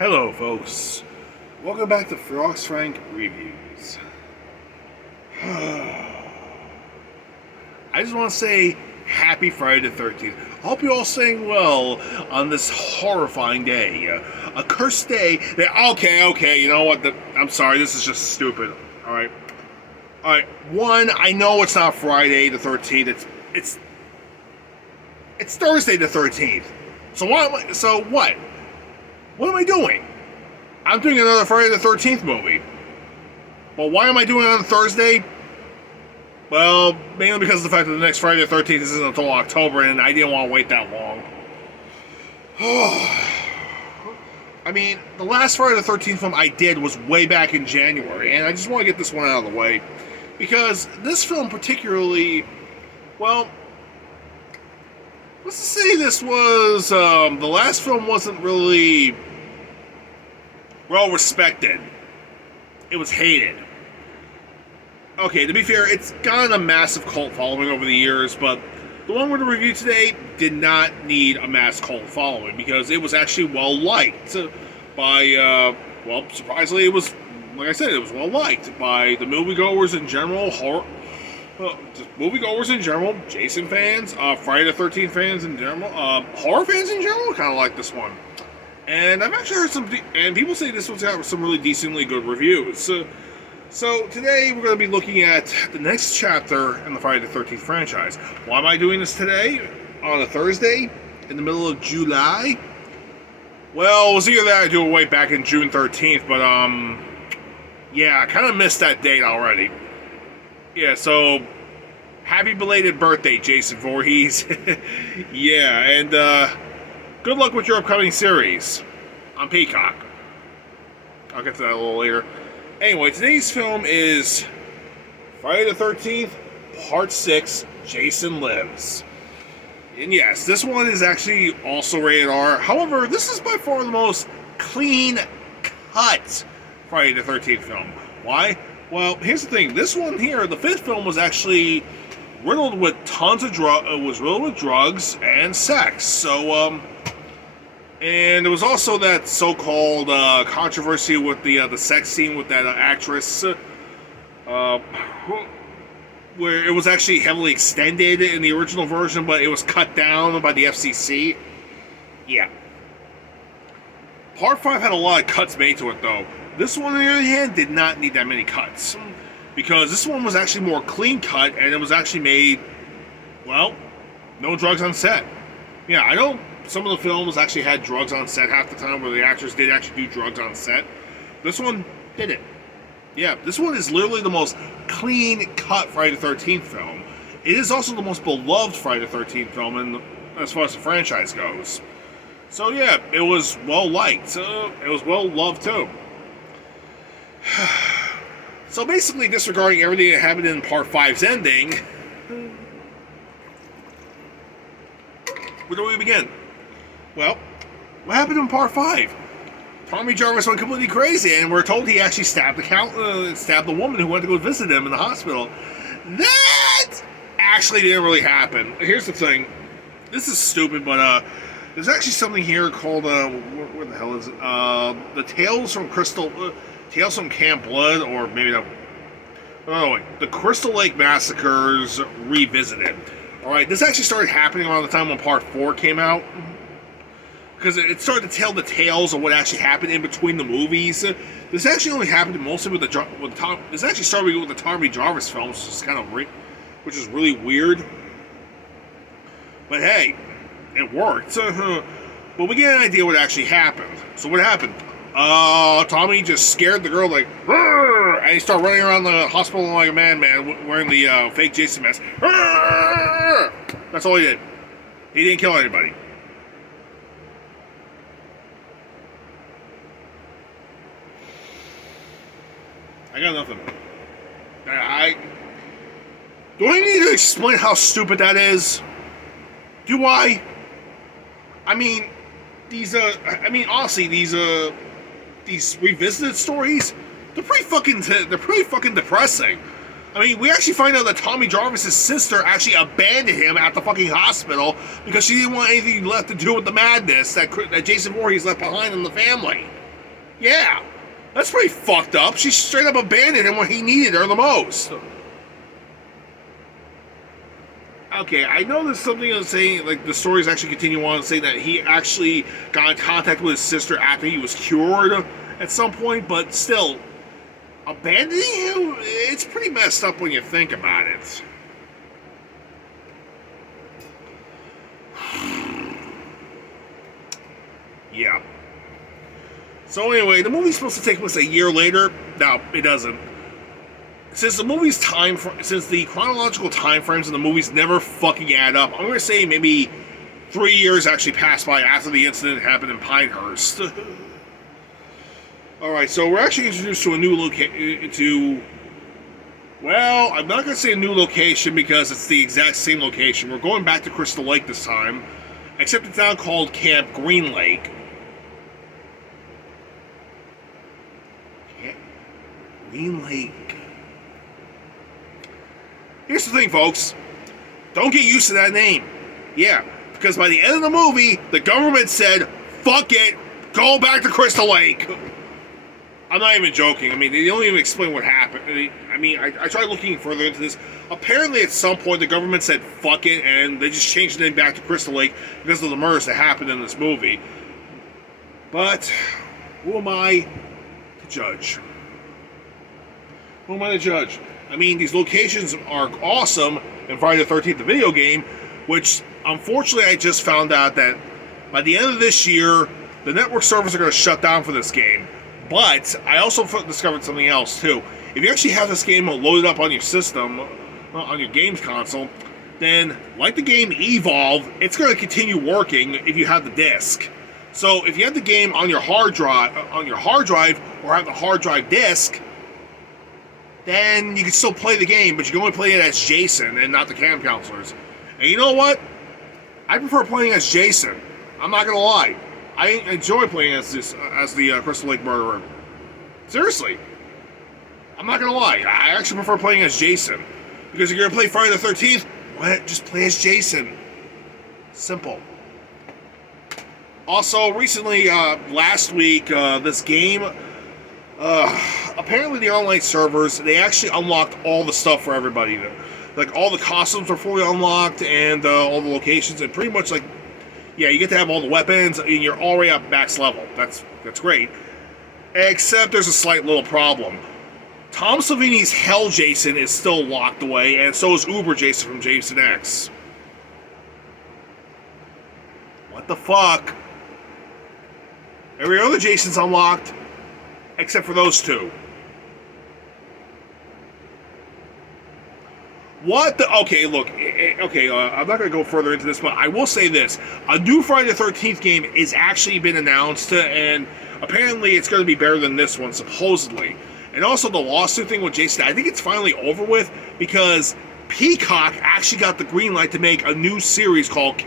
Hello, folks. Welcome back to Frost Frank Reviews. I just want to say happy Friday the 13th. I hope you're all staying well on this horrifying day. A cursed day. Okay, you know what? I'm sorry, this is just stupid. Alright. One, I know it's not Friday the 13th. It's Thursday the 13th. So what? What am I doing? I'm doing another Friday the 13th movie. Well, why am I doing it on Thursday? Well, mainly because of the fact that the next Friday the 13th isn't until October, and I didn't want to wait that long. I mean, the last Friday the 13th film I did was way back in January, and I just want to get this one out of the way. Because this film particularly, well, let's just say this was, the last film wasn't really well respected. It was hated. Okay, to be fair, it's gotten a massive cult following over the years, but the one we're going to review today did not need a mass cult following because it was actually well liked by, well, surprisingly, it was, like I said, it was well liked by the moviegoers in general, moviegoers in general, Jason fans, Friday the 13th fans in general, horror fans in general kind of like this one. And I've actually heard and people say this one's got some really decently good reviews. So today we're going to be looking at the next chapter in the Friday the 13th franchise. Why am I doing this today on a Thursday in the middle of July? Well, it was either that I do it way back in June 13th, but yeah, I kind of missed that date already. Yeah, so happy belated birthday, Jason Voorhees. Yeah, and good luck with your upcoming series on Peacock. I'll get to that a little later. Anyway, today's film is Friday the 13th, Part 6, Jason Lives. And yes, this one is actually also rated R. However, this is by far the most clean-cut Friday the 13th film. Why? Well, here's the thing. This one here, the fifth film, was actually riddled with tons of drugs and sex. So, and there was also that so-called controversy with the sex scene with that actress, where it was actually heavily extended in the original version, but it was cut down by the FCC. Yeah. Part 5 had a lot of cuts made to it, though. This one, on the other hand, did not need that many cuts. Because this one was actually more clean cut, and it was actually made, well, no drugs on set. Yeah, I know some of the films actually had drugs on set half the time, where the actors did actually do drugs on set. This one didn't. Yeah, this one is literally the most clean-cut Friday the 13th film. It is also the most beloved Friday the 13th film as far as the franchise goes. So yeah, it was well-liked. It was well-loved, too. So basically, disregarding everything that happened in Part 5's ending, where do we begin? Well, what happened in Part 5? Tommy Jarvis went completely crazy, and we're told he actually stabbed the woman who went to go visit him in the hospital. That actually didn't really happen. Here's the thing. This is stupid, but there's actually something here called, where the hell is it? The Tales from Camp Blood, or maybe not. Oh, wait. The Crystal Lake Massacres Revisited. Alright, this actually started happening around the time when Part 4 came out. Because it started to tell the tales of what actually happened in between the movies. This actually only happened mostly with this actually started with the Tommy Jarvis films, which is really weird. But hey, it worked. But we get an idea what actually happened. So what happened? Tommy just scared the girl like, "Rrr!" and he started running around the hospital like a madman wearing the fake Jason mask. "Rrr!" That's all he did. He didn't kill anybody. I got nothing. Do I need to explain how stupid that is? Do I? I mean, honestly, these revisited stories, they're pretty fucking depressing. I mean, we actually find out that Tommy Jarvis' sister actually abandoned him at the fucking hospital because she didn't want anything left to do with the madness that Jason Voorhees left behind in the family. Yeah, that's pretty fucked up. She straight up abandoned him when he needed her the most. Okay, I know there's something on saying, like, the stories actually continue on saying that he actually got in contact with his sister after he was cured at some point, but still, abandoning him, it's pretty messed up when you think about it. Yeah. So anyway, the movie's supposed to take place a year later. No, it doesn't. Since the chronological time frames in the movies never fucking add up, I'm gonna say maybe 3 years actually passed by after the incident happened in Pinehurst. All right, so we're actually introduced to a new location. Well, I'm not gonna say a new location because it's the exact same location. We're going back to Crystal Lake this time, except it's now called Camp Green Lake. Camp Green Lake. Here's the thing, folks. Don't get used to that name. Yeah, because by the end of the movie, the government said, fuck it, go back to Crystal Lake. I'm not even joking. I mean, they don't even explain what happened. I tried looking further into this. Apparently, at some point, the government said, fuck it, and they just changed the name back to Crystal Lake because of the murders that happened in this movie. But, who am I to judge? Who am I to judge? I mean, these locations are awesome in Friday the 13th, the video game, which, unfortunately, I just found out that by the end of this year, the network servers are going to shut down for this game. But I also discovered something else, too. If you actually have this game loaded up on your system, on your games console, then, like the game Evolve, it's going to continue working if you have the disc. So, if you have the game on your hard drive, or have the hard drive disc, then you can still play the game, but you can only play it as Jason and not the camp counselors. And you know what? I prefer playing as Jason. I'm not gonna lie. I enjoy playing as the Crystal Lake murderer. Seriously. I'm not gonna lie. I actually prefer playing as Jason. Because if you're gonna play Friday the 13th, what? Just play as Jason. Simple. Also, recently, last week, this game... apparently the online servers, they actually unlocked all the stuff for everybody. Like, all the costumes are fully unlocked, and all the locations, and pretty much, like, yeah, you get to have all the weapons, and you're already at max level. That's great. Except there's a slight little problem. Tom Savini's Hell Jason is still locked away, and so is Uber Jason from Jason X. What the fuck? Every other Jason's unlocked, except for those two. What the... Okay, look. Okay, I'm not going to go further into this, but I will say this. A new Friday the 13th game is actually been announced, and apparently it's going to be better than this one, supposedly. And also the lawsuit thing with Jason, I think it's finally over with, because Peacock actually got the green light to make a new series called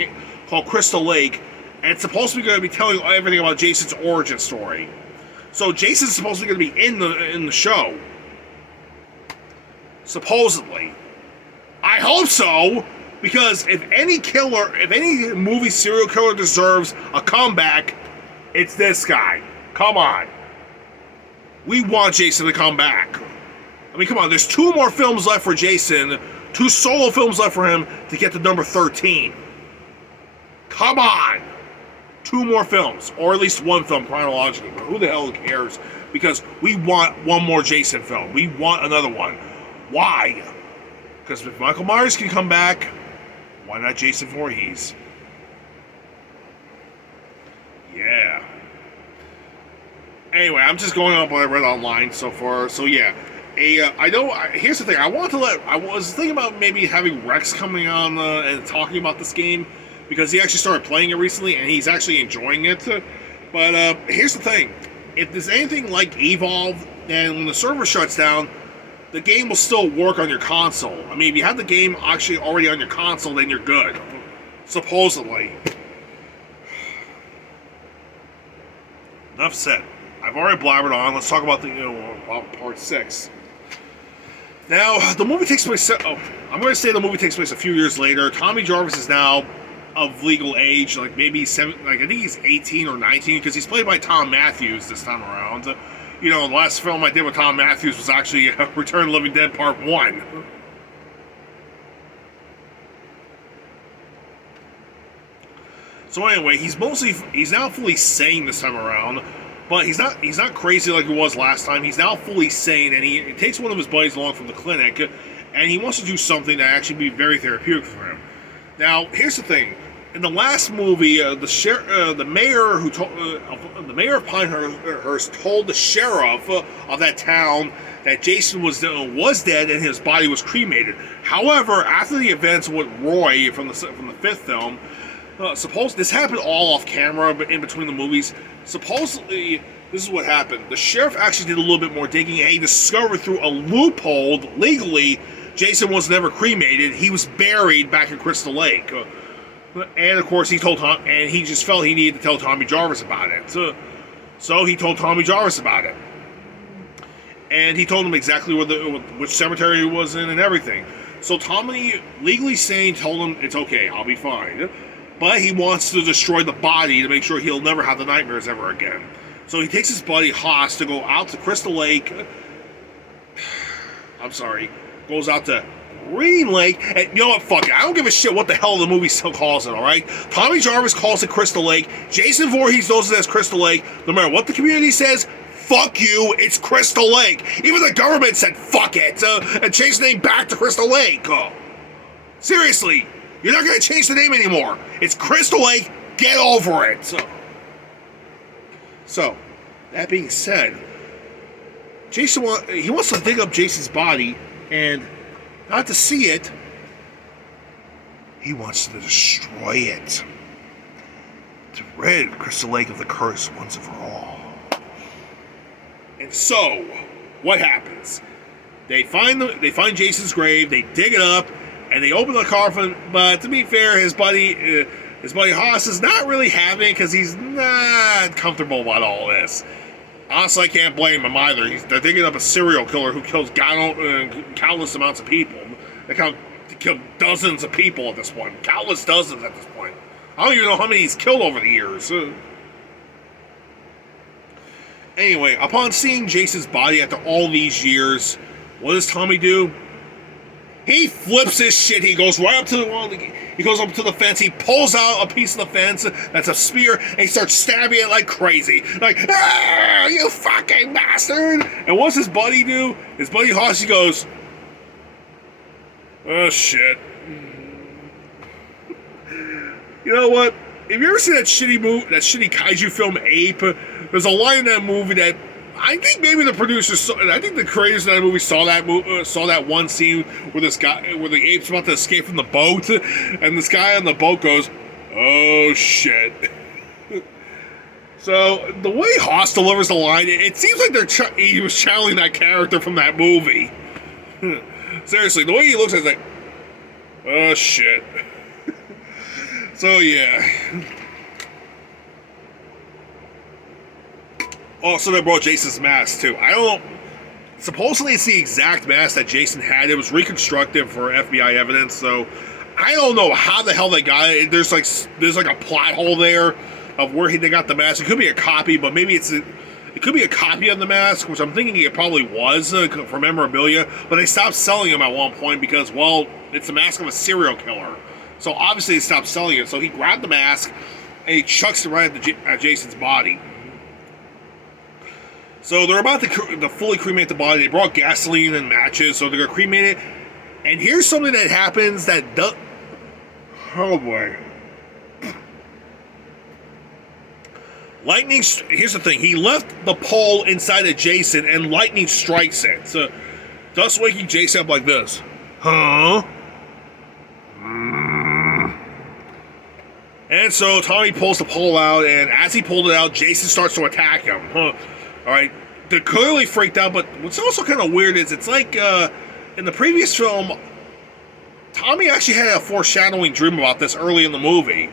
Crystal Lake, and it's supposed to be going to be telling everything about Jason's origin story. So Jason's supposed to be going to be in the show. Supposedly. I hope so, because if any movie serial killer deserves a comeback, it's this guy. Come on. We want Jason to come back. I mean, come on, there's 2 more films left for Jason, 2 solo films left for him to get to number 13. Come on. 2 more films, or at least 1 film chronologically, but who the hell cares? Because we want 1 more Jason film. We want another one. Why? Because if Michael Myers can come back, why not Jason Voorhees? Yeah. Anyway, I'm just going on what I read online so far. So yeah, I know. Here's the thing. I was thinking about maybe having Rex coming on and talking about this game, because he actually started playing it recently and he's actually enjoying it. But here's the thing. If there's anything like Evolve, then when the server shuts down, the game will still work on your console. I mean, if you have the game actually already on your console, then you're good. Supposedly. Enough said. I've already blabbered on. Let's talk about part 6. Now, the movie takes place... I'm going to say the movie takes place a few years later. Tommy Jarvis is now of legal age, like maybe I think he's 18 or 19, because he's played by Tom Matthews this time around. The last film I did with Tom Matthews was actually Return of the Living Dead Part 1. So anyway, he's now fully sane this time around, but he's not crazy like he was last time. He's now fully sane, and he takes one of his buddies along from the clinic, and he wants to do something that actually be very therapeutic for him. Now, here's the thing: in the last movie, the mayor of Pinehurst told the sheriff of that town that Jason was dead and his body was cremated. However, after the events with Roy from the fifth film, suppose this happened all off camera, but in between the movies. Supposedly, this is what happened. The sheriff actually did a little bit more digging, and he discovered through a loophole legally Jason was never cremated. He was buried back in Crystal Lake. And of course, he just felt he needed to tell Tommy Jarvis about it. So he told Tommy Jarvis about it. And he told him exactly which cemetery he was in and everything. So Tommy, legally sane, told him, it's okay, I'll be fine. But he wants to destroy the body to make sure he'll never have the nightmares ever again. So he takes his buddy Haas to go out to Crystal Lake. Goes out to Green Lake. And you know what? Fuck it. I don't give a shit what the hell the movie still calls it, alright? Tommy Jarvis calls it Crystal Lake. Jason Voorhees knows it as Crystal Lake. No matter what the community says, fuck you, it's Crystal Lake. Even the government said fuck it and changed the name back to Crystal Lake. Seriously. You're not going to change the name anymore. It's Crystal Lake. Get over it. So, that being said, Jason wants to dig up Jason's body, and not to see it, he wants to destroy it. To rid Crystal Lake of the curse once and for all. And so, what happens? They find Jason's grave, they dig it up, and they open the coffin, but to be fair, his buddy Haas is not really having it because he's not comfortable about all this. Honestly, I can't blame him either. They're digging up a serial killer who kills countless amounts of people. They killed dozens of people at this point. Countless dozens at this point. I don't even know how many he's killed over the years. Anyway, upon seeing Jason's body after all these years, what does Tommy do? He flips his shit. He goes right up to the wall. He goes up to the fence. He pulls out a piece of the fence that's a spear, and he starts stabbing it like crazy. Like, ah, you fucking bastard! And what's his buddy do? His buddy Hossy goes, oh shit. You know what? Have you ever seen that shitty kaiju film Ape? There's a line in that movie that I think maybe the producers, I think the creators of that movie saw that one scene where the ape's about to escape from the boat, and this guy on the boat goes, "Oh shit." So the way Haas delivers the line, it seems like he was channeling that character from that movie. Seriously, the way he looks at it, like, oh shit. So yeah. Also, they brought Jason's mask, too. Supposedly it's the exact mask that Jason had. It was reconstructed for FBI evidence, so I don't know how the hell they got it. There's like a plot hole there of where they got the mask. It could be a copy, but maybe it could be a copy of the mask, which I'm thinking it probably was for memorabilia, but they stopped selling them at one point because, well, it's the mask of a serial killer. So obviously they stopped selling it. So he grabbed the mask and he chucks it right at Jason's body. So they're about to fully cremate the body. They brought gasoline and matches, so they're going to cremate it. And here's something that happens that does... Oh, boy. Here's the thing. He left the pole inside of Jason, and lightning strikes it. So, thus waking Jason up like this. Huh? And so Tommy pulls the pole out, and as he pulled it out, Jason starts to attack him. Alright, they're clearly freaked out, but what's also kind of weird is it's like, in the previous film, Tommy actually had a foreshadowing dream about this early in the movie.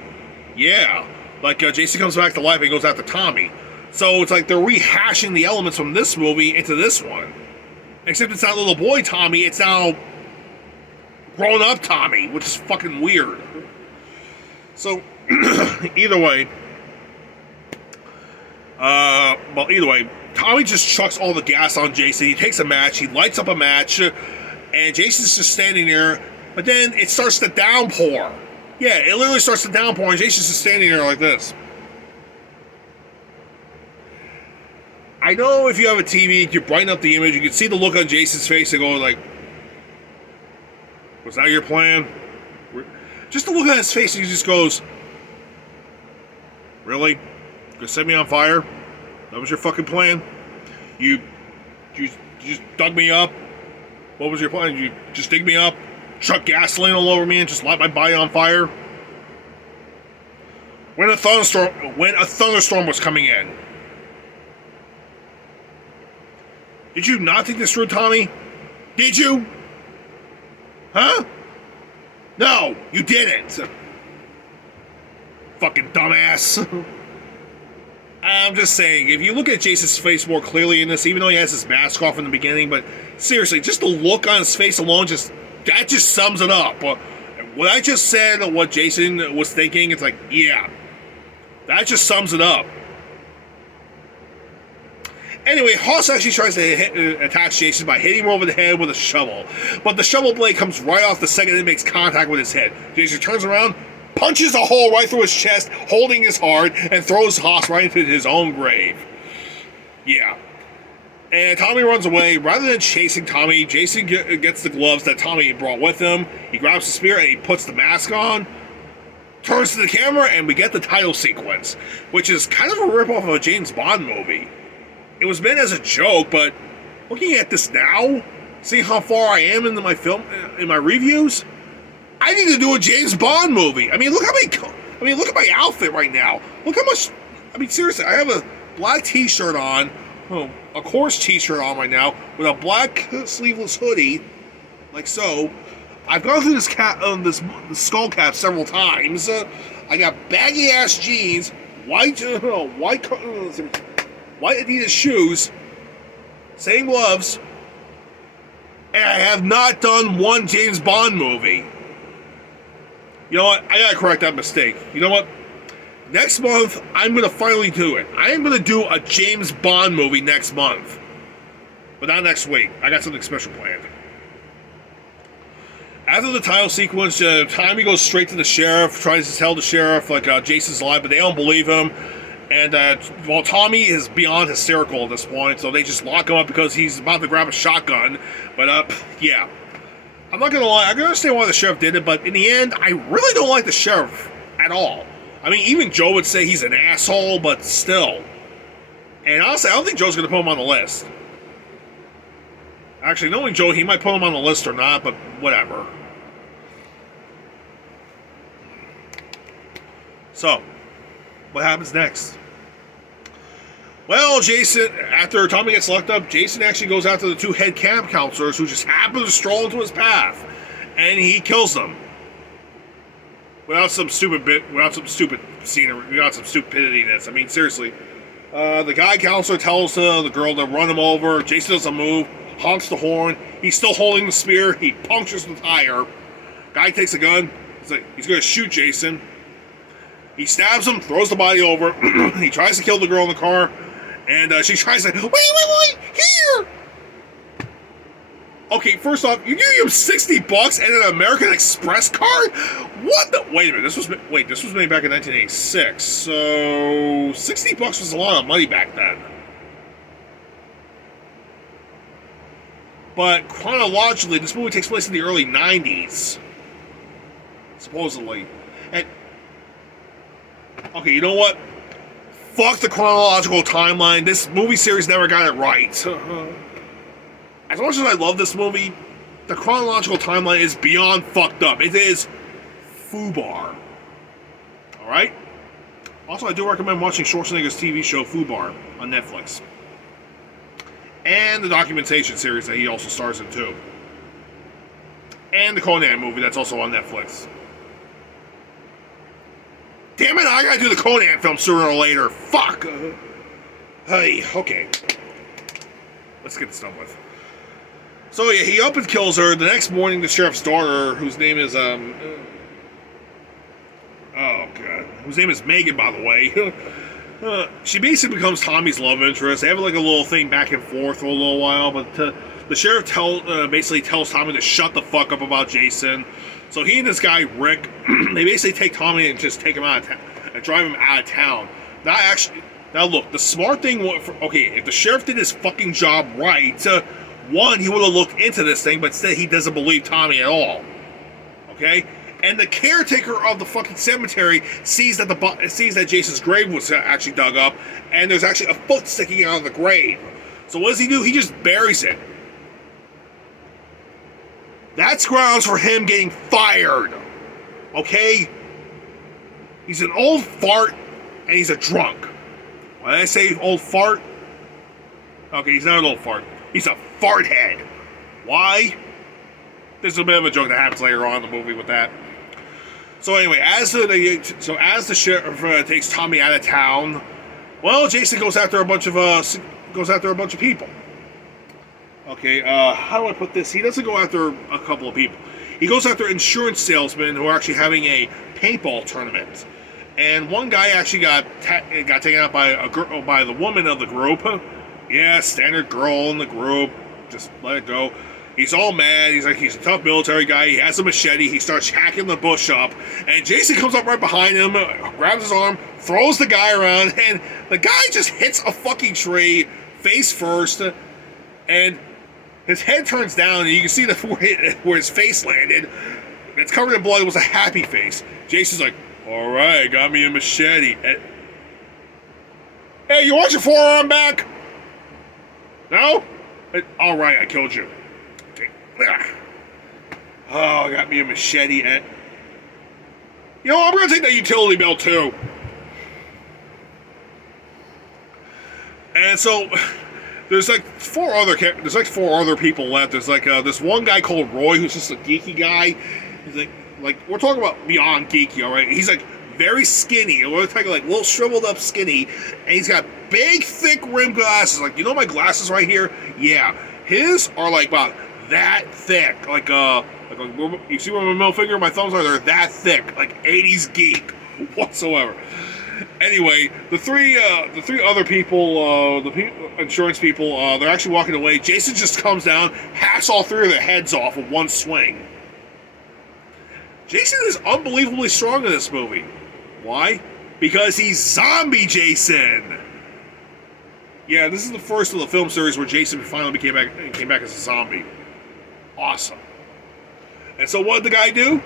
Yeah, like Jason comes back to life and goes after Tommy. So it's like they're rehashing the elements from this movie into this one. Except it's not little boy Tommy, it's now grown up Tommy, which is fucking weird. So, either way, Tommy just chucks all the gas on Jason. He takes a match, he lights up a match, and Jason's just standing there, but then it starts to downpour. Yeah, it literally starts to downpour, and Jason's just standing there like this. I know if you have a TV, you brighten up the image, you can see the look on Jason's face and go like, was that your plan? Just the look on his face, he just goes, really? You gonna set me on fire? That was your fucking plan? You just dug me up? What was your plan? You just dig me up, chuck gasoline all over me, and just light my body on fire? When a thunderstorm was coming in. Did you not think this through, Tommy? Did you? Huh? No, you didn't. Fucking dumbass. I'm just saying, if you look at Jason's face more clearly in this, even though he has his mask off in the beginning, but seriously, just the look on his face alone, that just sums it up. What I just said, what Jason was thinking, it's like, yeah, that just sums it up. Anyway, Hoss actually tries to attack Jason by hitting him over the head with a shovel, but the shovel blade comes right off the second it makes contact with his head. Jason turns around, punches a hole right through his chest, holding his heart, and throws Hoss right into his own grave. Yeah. And Tommy runs away. Rather than chasing Tommy, Jason gets the gloves that Tommy brought with him. He grabs the spear and he puts the mask on, turns to the camera, and we get the title sequence, which is kind of a ripoff of a James Bond movie. It was meant as a joke, but looking at this now, seeing how far I am into my in my reviews, I need to do a James Bond movie. I mean, look at my outfit right now. Look how much. I mean, seriously, I have a black T-shirt on, a course T-shirt on right now, with a black sleeveless hoodie, like so. I've gone through this skull cap several times. I got baggy ass jeans, white Adidas shoes, same gloves, and I have not done one James Bond movie. You know what? I gotta correct that mistake. You know what? Next month, I'm gonna finally do it. I am gonna do a James Bond movie next month. But not next week. I got something special planned. After the title sequence, Tommy goes straight to the sheriff, tries to tell the sheriff, like, Jason's alive, but they don't believe him. And, Tommy is beyond hysterical at this point, so they just lock him up because he's about to grab a shotgun. But, yeah. I'm not gonna lie, I can understand why the sheriff did it, but in the end, I really don't like the sheriff at all. I mean, even Joe would say he's an asshole, but still. And honestly, I don't think Joe's gonna put him on the list. Actually, knowing Joe, he might put him on the list or not, but whatever. So, what happens next? Well, Jason, after Tommy gets locked up, Jason actually goes after the two head camp counselors who just happen to stroll into his path, and he kills them. Without some stupid scenery, without some stupidity in this. I mean, seriously. The guy counselor tells the girl to run him over. Jason doesn't move, honks the horn. He's still holding the spear. He punctures the tire. Guy takes a gun. He's going to shoot Jason. He stabs him, throws the body over. He tries to kill the girl in the car. And she tries to, wait, here! Okay, first off, you gave him $60 and an American Express card? What the? Wait a minute, this was made back in 1986, so $60 was a lot of money back then. But chronologically, this movie takes place in the early 90s, supposedly. And, okay, you know what? Fuck the chronological timeline. This movie series never got it right. As much as I love this movie, the chronological timeline is beyond fucked up. It is FUBAR. Alright? Also, I do recommend watching Schwarzenegger's TV show FUBAR on Netflix. And the documentation series that he also stars in too. And the Conan movie that's also on Netflix. Damn it, I gotta do the Conan film sooner or later. Fuck! Hey, okay. Let's get this done with. So yeah, he up and kills her. The next morning, the sheriff's daughter, whose name is oh god, whose name is Megan, by the way. She basically becomes Tommy's love interest. They have like a little thing back and forth for a little while, but the sheriff basically tells Tommy to shut the fuck up about Jason. So he and this guy Rick, they basically take Tommy and just take him out of town and drive him out of town. Now look, the smart thing, if the sheriff did his fucking job right, one, he would have looked into this thing, but instead he doesn't believe Tommy at all. Okay? And the caretaker of the fucking cemetery sees that Jason's grave was actually dug up, and there's actually a foot sticking out of the grave. So what does he do? He just buries it. That's grounds for him getting fired. Okay? He's an old fart, and he's a drunk. Why did I say old fart? Okay, he's not an old fart. He's a fart head. Why? There's a bit of a joke that happens later on in the movie with that. So anyway, as the sheriff takes Tommy out of town, well, Jason goes after a bunch of people. Okay, how do I put this? He doesn't go after a couple of people. He goes after insurance salesmen who are actually having a paintball tournament, and one guy actually got taken out by the woman of the group. Yeah, standard girl in the group. Just let it go. He's all mad. He's a tough military guy. He has a machete. He starts hacking the bush up. And Jason comes up right behind him, grabs his arm, throws the guy around, and the guy just hits a fucking tree face first. And his head turns down, and you can see where his face landed. It's covered in blood. It was a happy face. Jason's like, all right, got me a machete. And, hey, you want your forearm back? No? All right, I killed you. Oh, got me a machete. And you know, I'm gonna take that utility belt too. And so there's like four other people left. There's like this one guy called Roy, who's just a geeky guy. He's like we're talking about beyond geeky, all right? He's like very skinny. We're talking like little shriveled up skinny, and he's got big, thick rimmed glasses. Like, you know my glasses right here? Yeah, his are like about that thick, like you see where my middle finger and my thumbs are? They're that thick, like 80s geek whatsoever. Anyway, the three other people, insurance people, they're actually walking away. Jason just comes down, hacks all three of their heads off with one swing. Jason is unbelievably strong in this movie. Why? Because he's Zombie Jason. Yeah, this is the first of the film series where Jason finally came back as a zombie. Awesome. And so what did the guy do?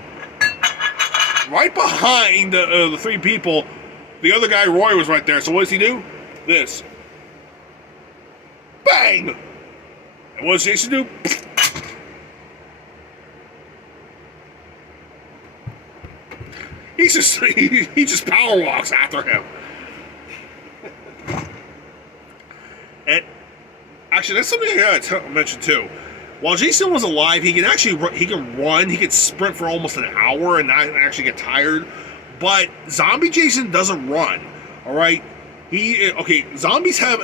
Right behind the three people, the other guy, Roy, was right there. So what does he do? This. Bang! And what does Jason do? He just power walks after him. And actually, that's something I gotta mention too. While Jason was alive, he can run, he could sprint for almost an hour and not actually get tired. But Zombie Jason doesn't run. All right, zombies have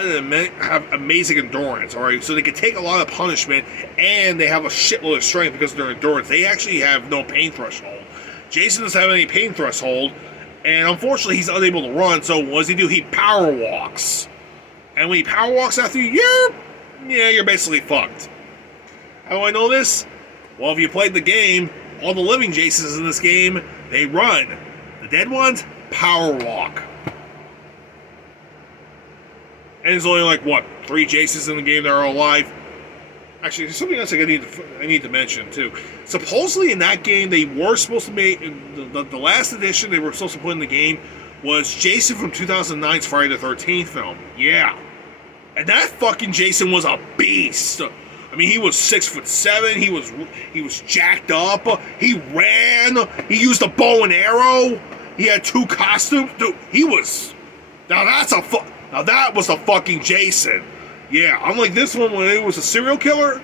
amazing endurance. All right, so they can take a lot of punishment, and they have a shitload of strength because of their endurance. They actually have no pain threshold. Jason doesn't have any pain threshold, and unfortunately, he's unable to run. So what does he do? He power walks, and when he power walks after you, you're basically fucked. How do I know this? Well, if you played the game, all the living Jasons in this game, they run. The dead ones, power walk. And there's only like, 3 Jasons in the game that are alive? Actually, there's something else I need to mention, too. Supposedly in that game, they were supposed to make, the last edition they were supposed to put in the game was Jason from 2009's Friday the 13th film. Yeah. And that fucking Jason was a beast. I mean, he was 6'7". He was jacked up. He ran. He used a bow and arrow. He had 2 costumes. Dude, he was. Now that was a fucking Jason. Yeah, unlike this one when it was a serial killer,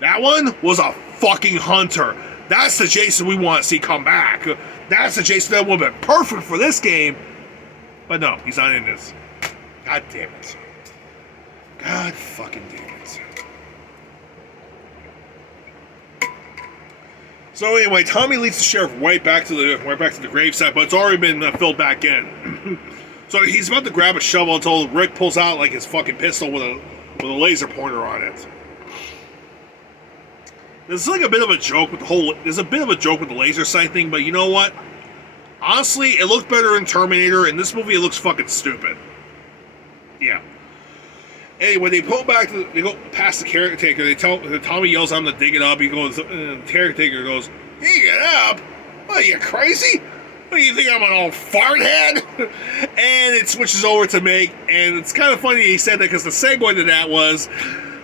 that one was a fucking hunter. That's the Jason we want to see come back. That's the Jason that would have been perfect for this game. But no, he's not in this. God damn it. God fucking damn it. So anyway, Tommy leads the sheriff right back to the gravesite, but it's already been filled back in. So he's about to grab a shovel until Rick pulls out like his fucking pistol with a laser pointer on it. There's like a bit of a joke with the laser sight thing, but you know what? Honestly, it looked better in Terminator. In this movie, it looks fucking stupid. Yeah. Anyway, they go past the caretaker. Tommy yells at him to dig it up. He goes, the caretaker goes, "Dig it up? What, are you crazy? What, do you think I'm an old fart head?" And it switches over to Meg, and it's kind of funny he said that because the segue to that was,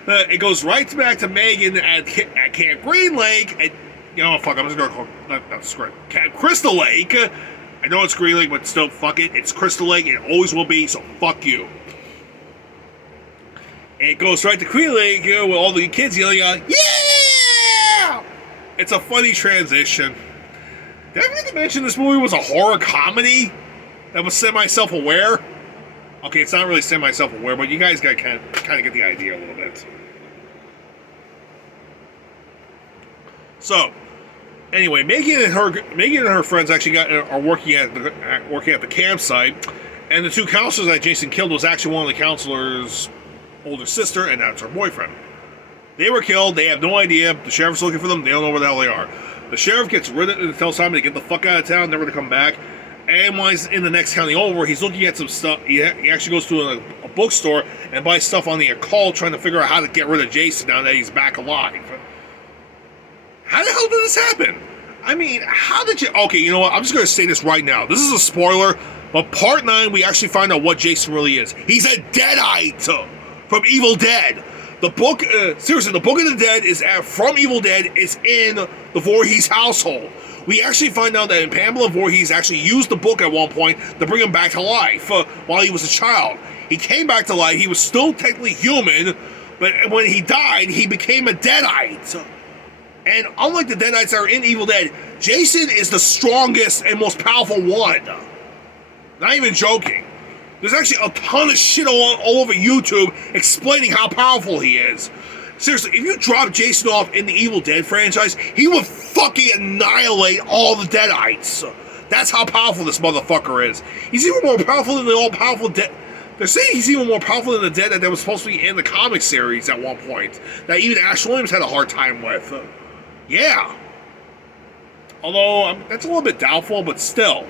it goes right back to Megan at Camp Green Lake. And, you know, fuck, I'm just going to call it Camp Crystal Lake. I know it's Green Lake, but still, fuck it. It's Crystal Lake. It always will be, so fuck you. And it goes right to Green Lake with all the kids yelling out, "Yeah!" It's a funny transition. Did I forget to mention this movie was a horror comedy that was semi-self-aware? Okay, it's not really semi-self-aware, but you guys got kind of get the idea a little bit. So, anyway, Megan and her friends actually are working at the campsite, and the two counselors that Jason killed was actually one of the counselors' older sister, and that's her boyfriend. They were killed. They have no idea. The sheriff's looking for them. They don't know where the hell they are. The sheriff gets rid of it and tells Tommy to get the fuck out of town, never to come back. And while he's in the next county over, he's looking at some stuff. He actually goes to a bookstore and buys stuff on the occult, trying to figure out how to get rid of Jason now that he's back alive. How the hell did this happen? I mean, how did you... Okay, you know what? I'm just going to say this right now. This is a spoiler, but part 9, we actually find out what Jason really is. He's a Deadite from Evil Dead. The book, seriously, the Book of the Dead is from Evil Dead. It's in the Voorhees household. We actually find out that Pamela Voorhees actually used the book at one point to bring him back to life while he was a child. He came back to life. He was still technically human, but when he died, he became a Deadite. And unlike the Deadites that are in Evil Dead, Jason is the strongest and most powerful one. Not even joking. There's actually a ton of shit all over YouTube explaining how powerful he is. Seriously, if you drop Jason off in the Evil Dead franchise, he would fucking annihilate all the Deadites. That's how powerful this motherfucker is. He's even more powerful than the all-powerful Dead. They're saying he's even more powerful than the Dead that was supposed to be in the comic series at one point. That even Ash Williams had a hard time with. Yeah. Although, that's a little bit doubtful, but still.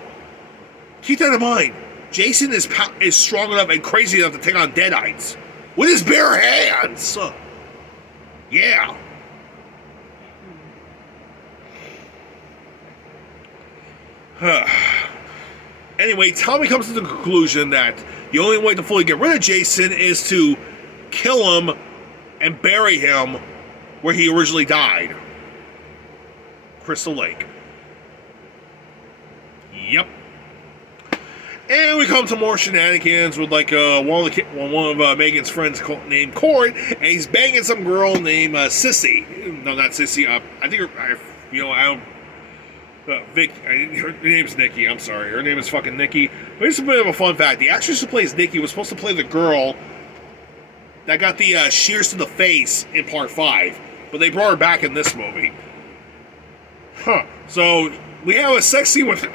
Keep that in mind. Jason is strong enough and crazy enough to take on Deadites. With his bare hands. Yeah. Anyway, Tommy comes to the conclusion that the only way to fully get rid of Jason is to kill him and bury him where he originally died. Crystal Lake. Yep. And we come to more shenanigans with like one of Megan's friends named Court, and he's banging some girl named Sissy. No, not Sissy. I think Vic. Her name's Nikki. I'm sorry, her name is fucking Nikki. But here's a bit of a fun fact: the actress who plays Nikki was supposed to play the girl that got the shears to the face in Part 5, but they brought her back in this movie. Huh. So we have a sex scene with her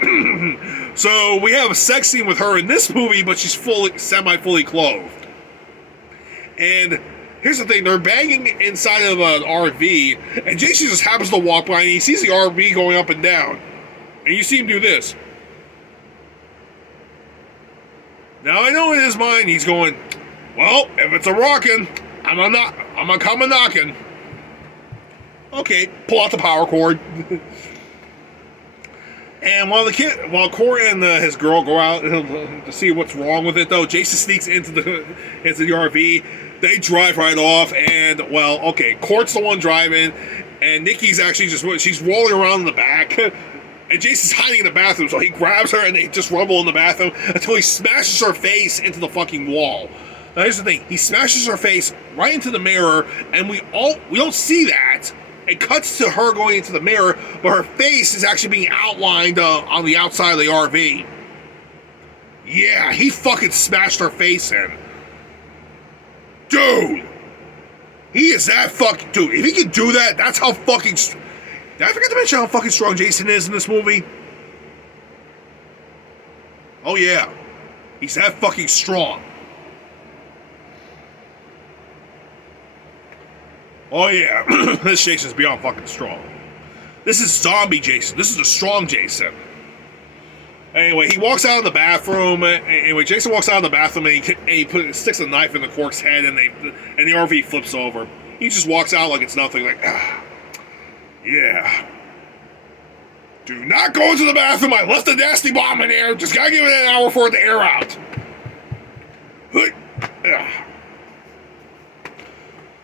in this movie, but she's semi-fully clothed. And here's the thing, they're banging inside of an RV, and Jason just happens to walk by, and he sees the RV going up and down. And you see him do this. Now I know in his mind he's going, well, if it's a rockin', I'm gonna come a knockin'. Okay, pull out the power cord. And while Corey and his girl go out to see what's wrong with it, though, Jason sneaks into the RV. They drive right off, and well, okay, Court's the one driving, and Nikki's actually she's rolling around in the back, and Jason's hiding in the bathroom. So he grabs her, and they just rumble in the bathroom until he smashes her face into the fucking wall. Now here's the thing: he smashes her face right into the mirror, and we don't see that. It cuts to her going into the mirror, but her face is actually being outlined on the outside of the RV. Yeah, he fucking smashed her face in. Dude! He is that fucking... Dude, if he can do that, that's how fucking... Did I forget to mention how fucking strong Jason is in this movie? Oh yeah. He's that fucking strong. Oh yeah. This Jason's beyond fucking strong. This is zombie Jason. This is a strong Jason. Anyway, he walks out of the bathroom. Anyway, Jason walks out of the bathroom and he sticks a knife in the cork's head, and the RV flips over. He just walks out like it's nothing. Like, yeah. Do not go into the bathroom. I left a nasty bomb in there. Just gotta give it an hour for it to air out.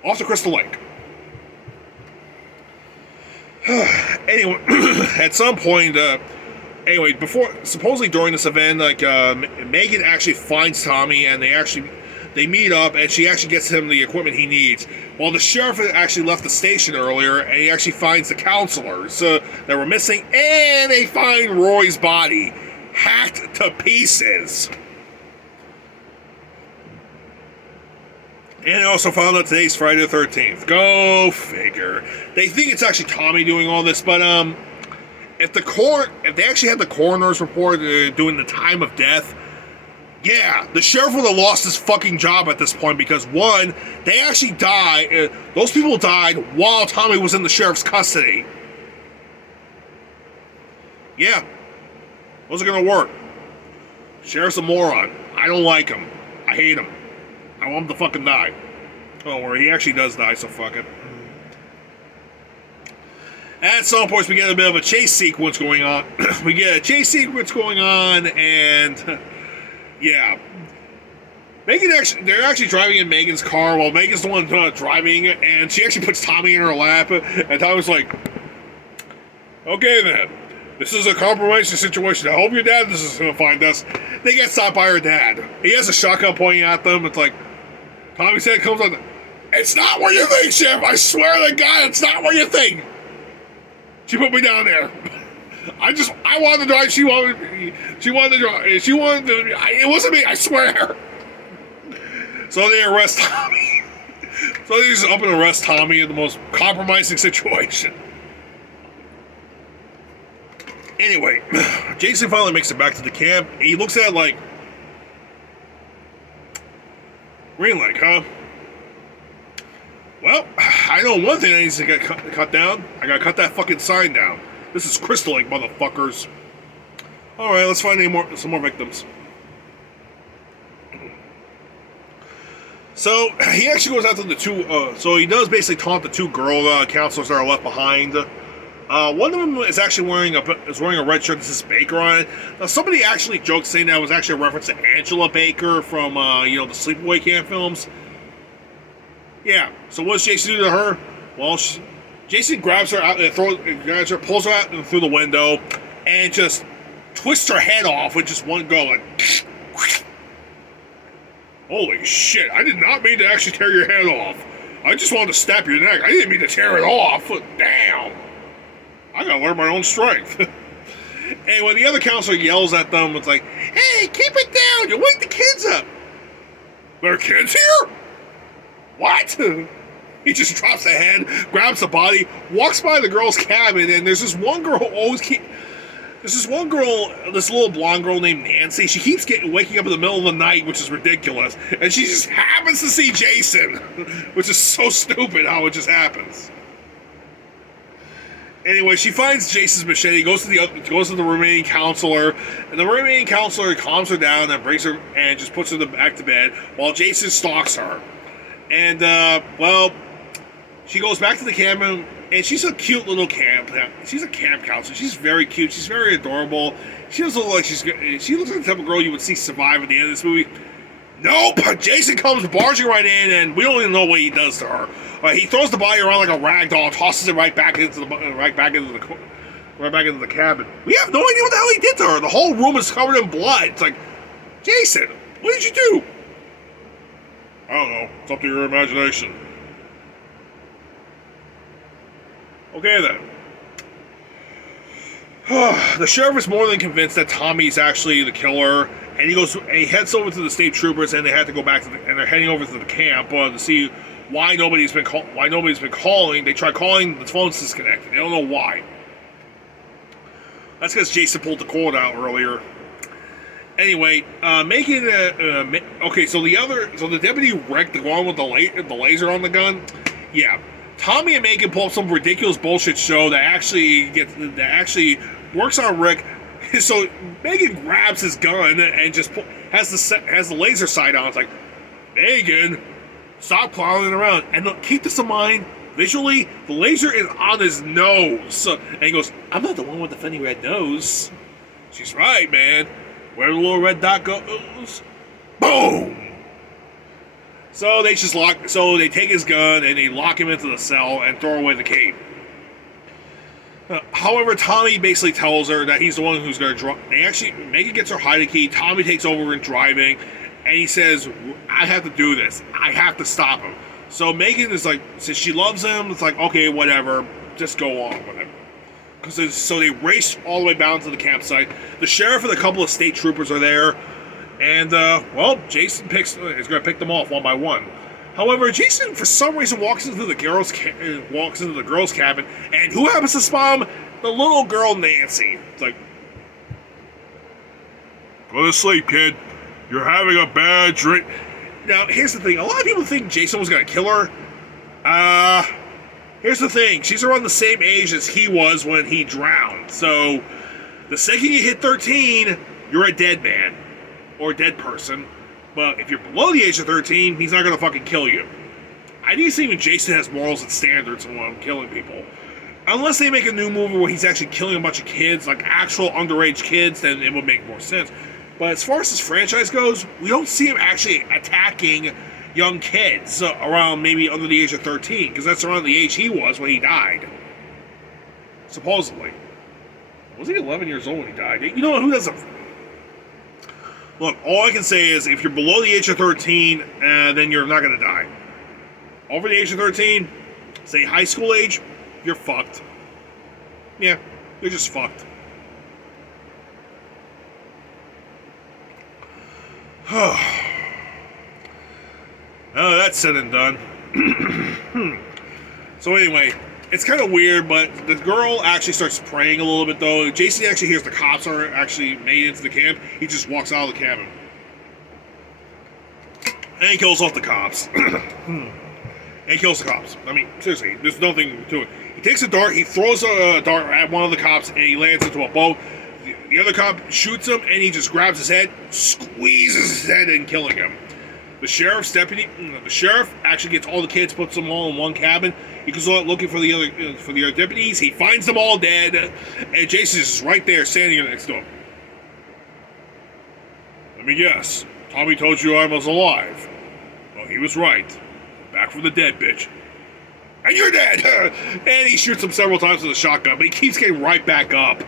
Off to Crystal Lake. Anyway, at some point, supposedly during this event, like Megan actually finds Tommy, and they meet up, and she actually gets him the equipment he needs. Well, the sheriff had actually left the station earlier, and he actually finds the counselors that were missing, and they find Roy's body hacked to pieces. And they also found out today's Friday the 13th. Go figure. They think it's actually Tommy doing all this, but if they actually had the coroner's report doing the time of death, yeah, the sheriff would have lost his fucking job at this point, because one, they actually died. Those people died while Tommy was in the sheriff's custody. Yeah, wasn't gonna work. Sheriff's a moron. I don't like him. I hate him. I want him to fucking die. Don't worry, he actually does die, so fuck it. At some points, we get a bit of a chase sequence going on. And yeah. They're actually driving in Megan's car while Megan's the one driving, and she actually puts Tommy in her lap, and Tommy's like, okay then, this is a compromising situation. I hope your dad is going to find us. They get stopped by her dad. He has a shotgun pointing at them. It's like, Tommy's head comes on, it's not what you think, Sheriff. I swear to God, it's not what you think. She put me down there. I wanted to drive. She wanted to drive. It wasn't me, I swear. So they arrest Tommy. So they just up and arrest Tommy in the most compromising situation. Anyway, Jason finally makes it back to the camp. He looks at it like, Green Lake, huh? Well, I know one thing that needs to get cut down. I gotta cut that fucking sign down. This is Crystal Lake, motherfuckers. Alright, let's find some more victims. So, he actually goes after the two, so he does basically taunt the two girl counselors that are left behind. One of them is actually wearing a red shirt that says Baker on it. Now, somebody actually joked saying that was actually a reference to Angela Baker from, the Sleepaway Camp films. Yeah, so what does Jason do to her? Well, Jason grabs her out, pulls her out through the window, and just twists her head off with just one go, like, holy shit, I did not mean to actually tear your head off. I just wanted to snap your neck. I didn't mean to tear it off. Damn. I gotta learn my own strength. And when the other counselor yells at them, it's like, hey, keep it down. You'll wake the kids up. There are kids here? What? He just drops the head, grabs the body, walks by the girl's cabin, and there's this one girl this little blonde girl named Nancy. She keeps waking up in the middle of the night, which is ridiculous. And she just happens to see Jason, which is so stupid how it just happens. Anyway, she finds Jason's machete, goes to the remaining counselor, and the remaining counselor calms her down and brings her and just puts her back to bed while Jason stalks her. And she goes back to the cabin, and she's a cute little camp. She's a camp counselor. She's very cute. She's very adorable. She doesn't look like she looks like the type of girl you would see survive at the end of this movie. Nope! Jason comes barging right in, and we don't even know what he does to her. He throws the body around like a rag doll, tosses it right back into the cabin. We have no idea what the hell he did to her. The whole room is covered in blood. It's like, Jason, what did you do? I don't know. It's up to your imagination. Okay then. The sheriff is more than convinced that Tommy's actually the killer, and he heads over to the state troopers, and they have to go back and they're heading over to the camp to see why nobody's been calling. They tried calling, the phone's disconnected. They don't know why. That's because Jason pulled the cord out earlier. Anyway, okay, so the deputy wrecked the one with the laser on the gun. Yeah, Tommy and Megan pull up some ridiculous bullshit show that actually works on Rick. So Megan grabs his gun and just has the laser sight on. It's like, Megan, stop clowning around. And keep this in mind, visually, the laser is on his nose. And he goes, I'm not the one with the funny red nose. She's right, man. Where the little red dot goes, boom! So they take his gun and they lock him into the cell and throw away the cape. However, Tommy basically tells her that he's the one who's going to drive. Megan gets her hiding key. Tommy takes over in driving, and he says, I have to do this. I have to stop him. So Megan is like, since she loves him, it's like, okay, whatever, just go on with it. So they race all the way down to the campsite. The sheriff and a couple of state troopers are there, and Jason is going to pick them off one by one. However, Jason for some reason walks into the girls' cabin, and who happens to spot him? The little girl Nancy. It's like, go to sleep, kid. You're having a bad dream. Now, here's the thing. A lot of people think Jason was going to kill her. Here's the thing. She's around the same age as he was when he drowned. So, the second you hit 13, you're a dead man. Or a dead person. But if you're below the age of 13, he's not going to fucking kill you. I need to see when Jason has morals and standards when killing people. Unless they make a new movie where he's actually killing a bunch of kids, like actual underage kids, then it would make more sense. But as far as this franchise goes, we don't see him actually attacking young kids around maybe under the age of 13, because that's around the age he was when he died. Supposedly. Was he 11 years old when he died? You know what? Who doesn't... Look, all I can say is if you're below the age of 13, then you're not going to die. Over the age of 13, say high school age, you're fucked. Yeah, you're just fucked. Oh, that's said and done. So anyway, it's kind of weird, but the girl actually starts praying a little bit, though. Jason actually hears the cops are actually made into the camp. He just walks out of the cabin. And he kills off the cops. And he kills the cops. I mean, seriously, there's nothing to it. He takes a dart, he throws a dart at one of the cops, and he lands into a boat. The other cop shoots him, and he just grabs his head, squeezes his head in, killing him. The sheriff actually gets all the kids, puts them all in one cabin. He goes out looking for the other deputies. He finds them all dead, and Jason's just right there, standing next to him. Let me guess. Tommy told you I was alive. Well, he was right. Back from the dead, bitch. And you're dead! And he shoots him several times with a shotgun, but he keeps getting right back up.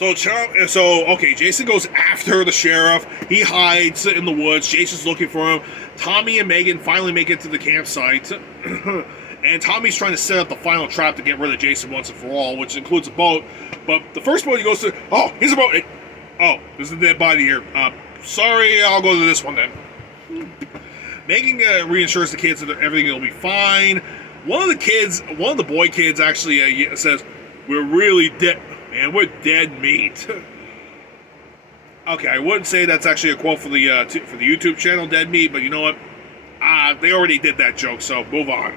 Okay, Jason goes after the sheriff. He hides in the woods. Jason's looking for him. Tommy and Megan finally make it to the campsite. And Tommy's trying to set up the final trap to get rid of Jason once and for all, which includes a boat. But the first boat he goes to... Oh, here's a boat. Oh, there's a dead body here. Sorry, I'll go to this one then. Megan reassures the kids that everything will be fine. One of the boy kids actually says, "We're really dead. Man, we're dead meat." Okay, I wouldn't say that's actually a quote for the YouTube channel, Dead Meat, but you know what? They already did that joke, so move on.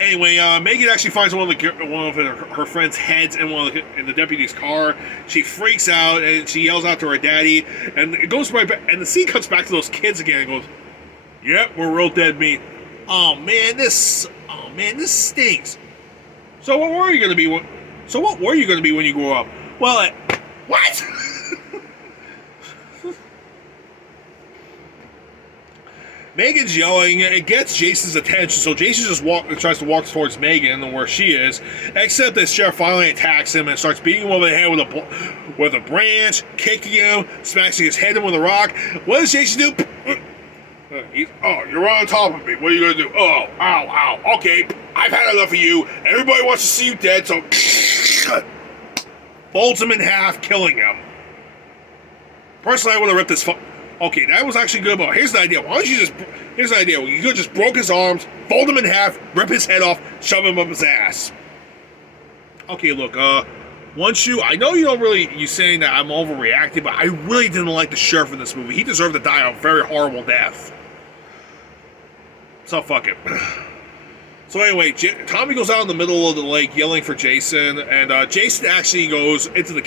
Anyway, Megan actually finds one of her friend's heads in the deputy's car. She freaks out and she yells out to her daddy, and it goes right back. And the scene cuts back to those kids again. And goes, "Yep, we're real dead meat. Oh man, this stinks. So what were you going to be? What were you going to be when you grew up?" Well, what? Megan's yelling. It gets Jason's attention, so Jason just tries to walk towards Megan and where she is. Except that Sheriff finally attacks him and starts beating him over the head with a branch, kicking him, smashing his head in with a rock. What does Jason do? You're on top of me. What are you going to do? Oh, ow. Okay, I've had enough of you. Everybody wants to see you dead, so folds him in half, killing him. Personally, I would have ripped his... Okay, that was actually good, but here's the idea. Here's the idea. You could just broke his arms, fold him in half, rip his head off, shove him up his ass. Okay, look, I know you're saying that I'm overreacting, but I really didn't like the sheriff in this movie. He deserved to die a very horrible death. So fuck it. So anyway, Tommy goes out in the middle of the lake yelling for Jason, and Jason actually goes into the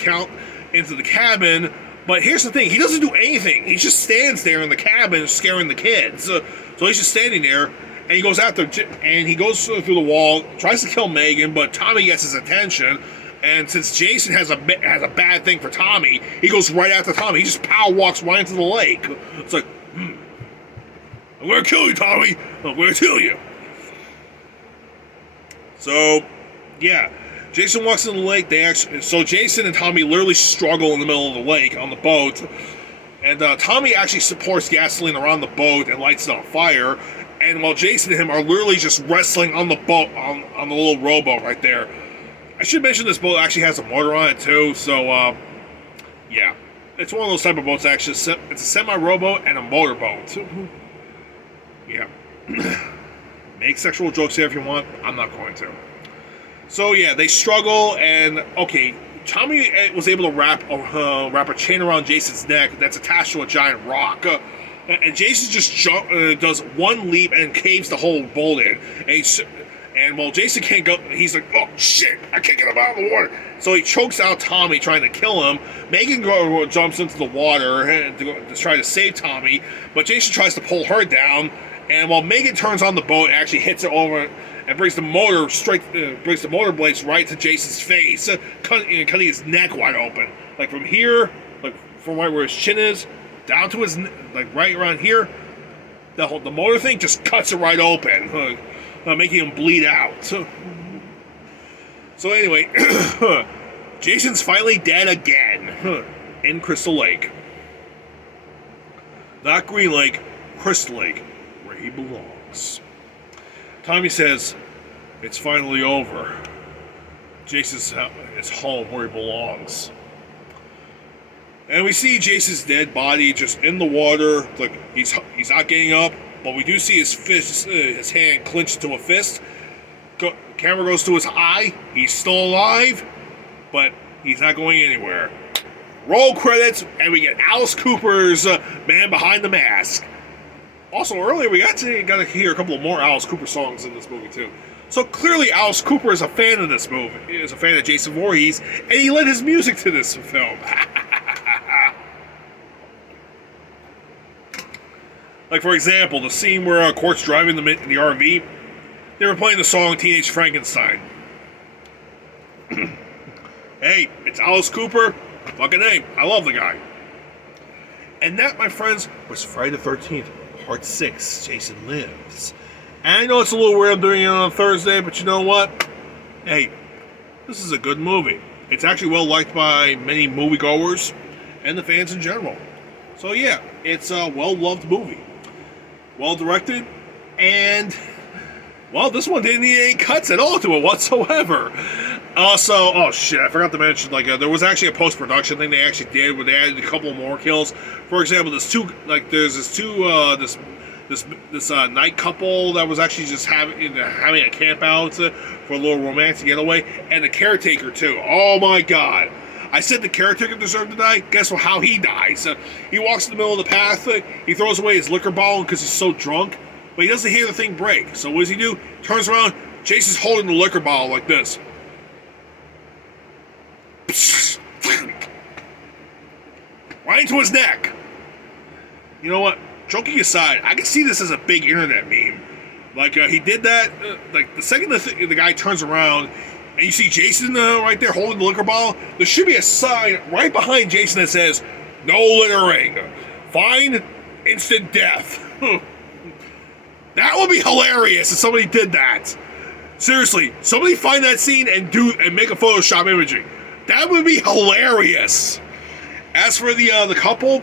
cabin. But here's the thing: he doesn't do anything. He just stands there in the cabin, scaring the kids. So he's just standing there, and he goes out there, and he goes through the wall, tries to kill Megan, but Tommy gets his attention. And since Jason has a bad thing for Tommy, he goes right after Tommy. He just power walks right into the lake. It's like, I'm gonna kill you, Tommy. I'm gonna kill you. So, yeah, Jason walks in the lake. So Jason and Tommy literally struggle in the middle of the lake on the boat, and Tommy actually pours gasoline around the boat and lights it on fire. And while Jason and him are literally just wrestling on the boat, on the little rowboat right there. I should mention this boat actually has a motor on it too. So, yeah, it's one of those type of boats. Actually, it's a semi-rowboat and a motorboat. Yeah. Make sexual jokes here if you want. I'm not going to. So yeah, they struggle, and okay, Tommy was able to wrap a chain around Jason's neck that's attached to a giant rock, and Jason just does one leap and caves the whole boat in. And while Jason can't go, he's like, oh shit, I can't get him out of the water. So he chokes out Tommy trying to kill him. Megan jumps into the water to try to save Tommy, but Jason tries to pull her down. And while Megan turns on the boat and actually hits it over and brings the motor blades right to Jason's face, cutting his neck wide open. Like from here, like from right where his chin is, down to his, like right around here, the motor thing just cuts it right open, making him bleed out. So anyway, Jason's finally dead again in Crystal Lake. Not Green Lake, Crystal Lake. He belongs. Tommy says, it's finally over. Jason's home where he belongs. And we see Jason's dead body just in the water. Like he's not getting up, but we do see his hand clenched to a fist. Camera goes to his eye. He's still alive, but he's not going anywhere. Roll credits, and we get Alice Cooper's Man Behind the Mask. Also, earlier we got to hear a couple of more Alice Cooper songs in this movie too. So clearly, Alice Cooper is a fan of this movie. He is a fan of Jason Voorhees, and he lent his music to this film. Like for example, the scene where Court's driving the RV, they were playing the song "Teenage Frankenstein." Hey, it's Alice Cooper. Fucking name. I love the guy. And that, my friends, was Friday the 13th. Part 6, Jason Lives. And I know it's a little weird I'm doing it on a Thursday, but you know what? Hey, this is a good movie. It's actually well liked by many moviegoers and the fans in general. So yeah, it's a well-loved movie. Well directed, and well, this one didn't need any cuts at all to it whatsoever. Also, oh shit, I forgot to mention, like, there was actually a post-production thing they actually did where they added a couple more kills. For example, there's this night couple that was actually just having a camp out for a little romantic getaway, and the caretaker too. Oh my god. I said the caretaker deserved to die. Guess how he dies? He walks in the middle of the path, he throws away his liquor bottle because he's so drunk, but he doesn't hear the thing break. So what does he do? Turns around, Jason's holding the liquor bottle like this. Right into his neck. You know what? Joking aside, I can see this as a big internet meme. Like, he did that, like, the second the guy turns around and you see Jason right there holding the liquor bottle, there should be a sign right behind Jason that says, "No littering. Fine, instant death." That would be hilarious if somebody did that. Seriously, somebody find that scene and make a Photoshop imaging. That would be hilarious. As for the couple,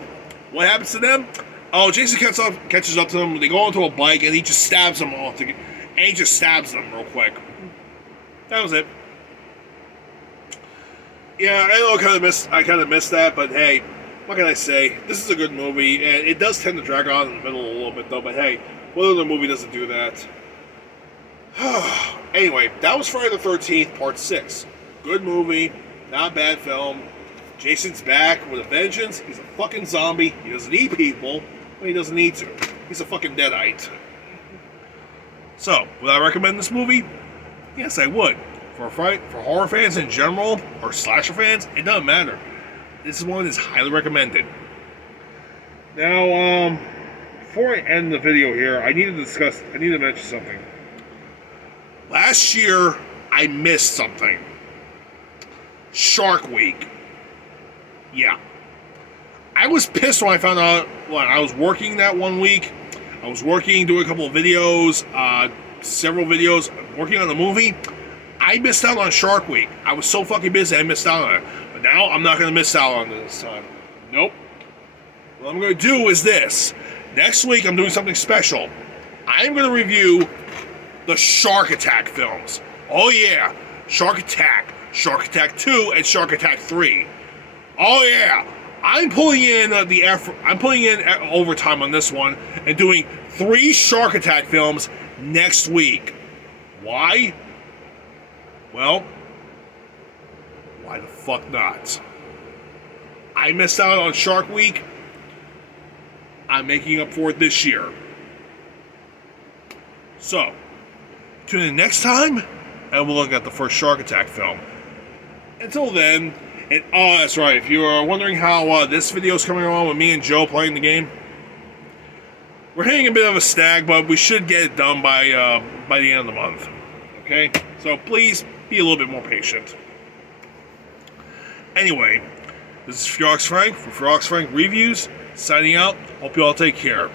what happens to them? Oh, Jason catches up to them. They go onto a bike, and he just stabs them all together. And he just stabs them real quick. That was it. Yeah, I know I kind of missed that, but hey, what can I say? This is a good movie, and it does tend to drag on in the middle a little bit, though. But hey, what other movie doesn't do that? Anyway, that was Friday the 13th, Part 6. Good movie, not a bad film. Jason's back with a vengeance. He's a fucking zombie. He doesn't eat people, but he doesn't need to. He's a fucking deadite. So, would I recommend this movie? Yes, I would. For horror fans in general, or slasher fans, it doesn't matter. This one is highly recommended. Now, before I end the video here, I need to mention something. Last year, I missed something. Shark Week. Yeah. I was pissed when I found out when I was working that one week. I was working, doing a couple of videos, several videos, working on the movie. I missed out on Shark Week. I was so fucking busy, I missed out on it. But now, I'm not going to miss out on this time. Nope. What I'm going to do is this. Next week, I'm doing something special. I'm going to review the Shark Attack films. Oh yeah, Shark Attack, Shark Attack 2, and Shark Attack 3. Oh yeah, I'm pulling in overtime on this one and doing 3 Shark Attack films next week. Why? Well, why the fuck not? I missed out on Shark Week. I'm making up for it this year. So, tune in next time, and we'll look at the first Shark Attack film. Until then, and oh, that's right, if you are wondering how this video is coming along with me and Joe playing the game, we're hitting a bit of a snag, but we should get it done by the end of the month. Okay? So please be a little bit more patient. Anyway, this is Ferox Frank for Ferox Frank Reviews, signing out. Hope you all take care.